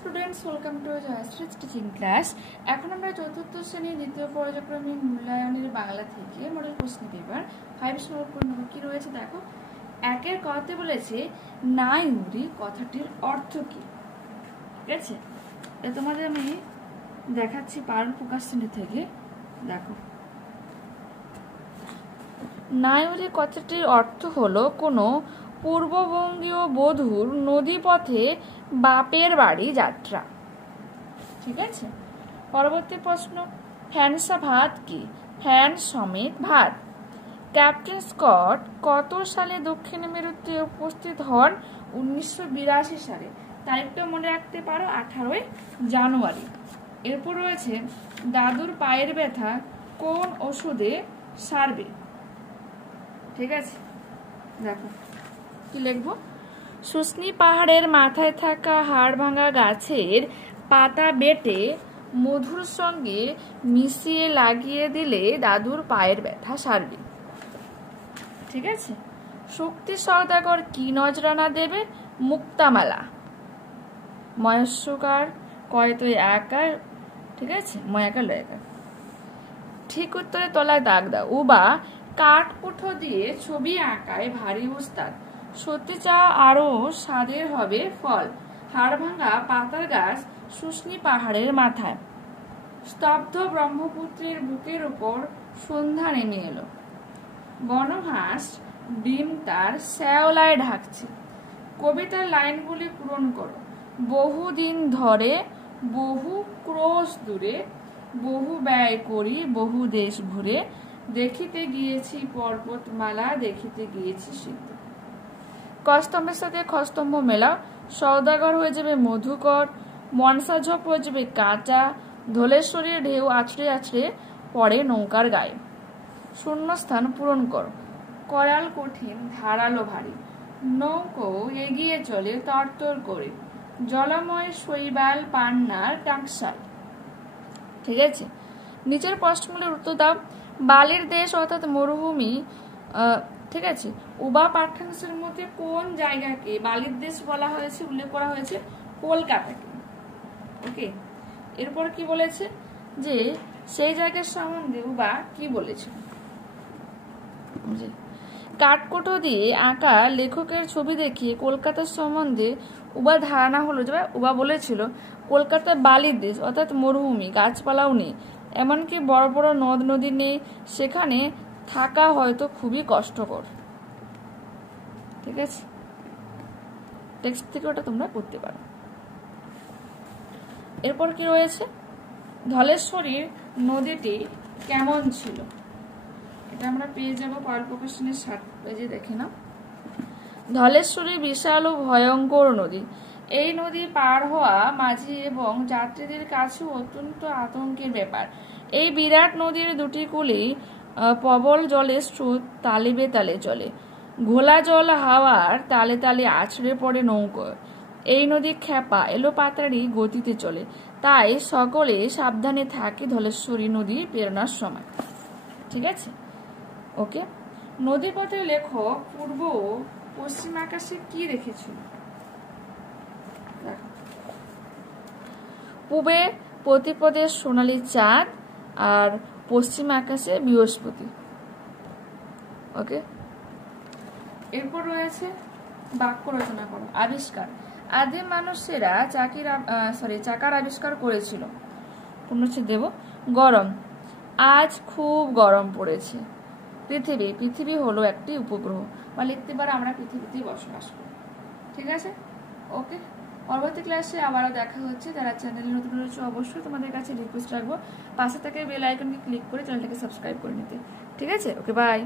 Students, welcome to Joyshree's teaching class. এখন আমরা চতুর্থ শ্রেণীর দ্বিতীয় পর্যায়ক্রমিক মূল্যায়নের বাংলা থেকে মডেল প্রশ্ন পেপার 5 সলভ করে নেব। কি রয়েছে দেখো। একের কতে বলেছে নাই উড়ি কথাটির অর্থ কি। ঠিক আছে, এটা তোমাদের আমি দেখাচ্ছি পারুল প্রকাশ শ্রেণী থেকে। দেখো, নাই উড়ি কথাটির অর্থ হলো কোনো পূর্ববঙ্গীয় বধূর নদীপথে বাপের বাড়ি যাত্রা। ঠিক আছে, পরবর্তী প্রশ্ন, ফ্যানসা ভাত কি? ফ্যান সমেত ভাত। ক্যাপ্টেন স্কট কত সালে দক্ষিণ মেরুতে উপস্থিত হন? 1982 সালে। তারিখটা মনে রাখতে পারো, 18 জানুয়ারি। এরপর রয়েছে দাদুর পায়ের ব্যথা কোন ওষুধে সারবে? ঠিক আছে, দেখো কি লিখবো। শুষ্নি পাহাড়ের মাথায় থাকা হাড় ভাঙা গাছের পাতা বেটে মধুর সঙ্গে মিশিয়ে লাগিয়ে দিলে দাদুর পায়ের ব্যথা সারবে। ঠিক আছে, শক্তি সওদাগর কি নজরানা দেবে? মুক্তামালা। ময়স্যকার কয় তো একা। ঠিক আছে, ময়াকা লয়কা। ঠিক উত্তরে তলায় দাগ দাও। উবা কাঠকুঠো দিয়ে ছবি আঁকায় ভারী উস্তাদ। সত্যি চা আরো স্বাদের হবে ফল। হাড় ভাঙা পাতার গাছ শুষ্নি পাহাড়ের মাথায়। স্তব্ধ ব্রহ্মপুত্রের বুকের উপর সন্ধ্যা নেমে এলো। বনহাঁস ডিম তার শ্যাওলায় ঢাকছে। কবিতার লাইনগুলি পূরণ করো। বহুদিন ধরে, বহু ক্রোশ দূরে, বহু ব্যয় করি, বহু দেশ ঘুরে, দেখিতে গিয়েছি পর্বতমালা, দেখিতে গিয়েছি সিদ্ধ। কস্তম্ভের সাথে খস্তম্ভ মেলাও। সওদাগর হয়ে যাবে মধুকর। মনসা ঝোপ হয়ে যাবে কাঁচা। ধলেশ্বরীর ঢেউ আছড়ে আছড়ে পড়ে নৌকার গায়ে। শূন্যস্থান পূরণ করো। করাল কঠিন, ধারালো ভারী, নৌকো এগিয়ে চলে তরতর করে। জলময় শৈবাল পান্নার টাকশাল। ঠিক আছে, নিচের প্রশ্নগুলোর উত্তর দাও। বালির দেশ অর্থাৎ মরুভূমি। ঠিক আছে, উবা পাঠ্যাংশের মধ্যে কোন জায়গাকে বালির দেশ বলা হয়েছে, উল্লেখ করা হয়েছে? কলকাতাকে। ওকে, এরপর কি বলেছে যে সেই জায়গার সম্বন্ধে উবা কি বলেছে? কাঠকুঠো দিয়ে আঁকা লেখকের ছবি দেখিয়ে কলকাতার সম্বন্ধে উবা ধারণা হলো যে উবা বলেছিল কলকাতা বালির দেশ অর্থাৎ মরুভূমি, গাছপালাও নেই, এমনকি বড় বড় নদ নদী নেই, সেখানে থাকা হয়তো খুবই কষ্টকর। ঠিক আছে, টেক্সট থেকে ওটা তোমরা করতে পারো। এরপর কি রয়েছে, ধলেশ্বরীর নদীটি কেমন ছিল? এটা আমরা পেয়ে যাবো পার্ল প্রকাশনের 7 পেজে, দেখে নাও। ধলেশ্বরী বিশাল ও ভয়ঙ্কর নদী। এই নদী পার হওয়া মাঝি এবং যাত্রীদের কাছে অত্যন্ত আতঙ্কের ব্যাপার। এই বিরাট নদীর দুটি কূলেই প্রবল জলের স্রোত তালে বেতালে চলে। ঘোলা জল হাওয়ার তালে তালে আছড়ে পড়ে নৌকো। এই নদী খেপা এলো পাতাড়ি গতিতে চলে, তাই সকলে সাবধানে থাকে ধলেশ্বরী নদী পেরোনোর সময়। ঠিক আছে, ওকে। নদীপথে লেখক পূর্ব পশ্চিম আকাশে কি রেখেছিল? পূবে প্রতিপদের সোনালী চাঁদ আর পশ্চিম আকাশে বৃহস্পতি। ওকে, এরপর রয়েছে বাক্য রচনা করো। আবিষ্কার। আদিম মানুষেরা চাকার আবিষ্কার করেছিল। পূর্ণচ্ছেদ দেব। গরম। আজ খুব গরম পড়েছে। পৃথিবী হলো একটি উপগ্রহ, বা লিখতে পারো আমরা পৃথিবীতেই বসবাস করি। ঠিক আছে, ওকে। পরবর্তী ক্লাসে আবারও দেখা হচ্ছে। যারা চ্যানেলে নতুন রয়েছে অবশ্যই তোমাদের কাছে রিকোয়েস্ট রাখবো পাশে থেকে বেল আইকনকে ক্লিক করে চ্যানেলটাকে সাবস্ক্রাইব করে নিতে। ঠিক আছে, ওকে, বাই।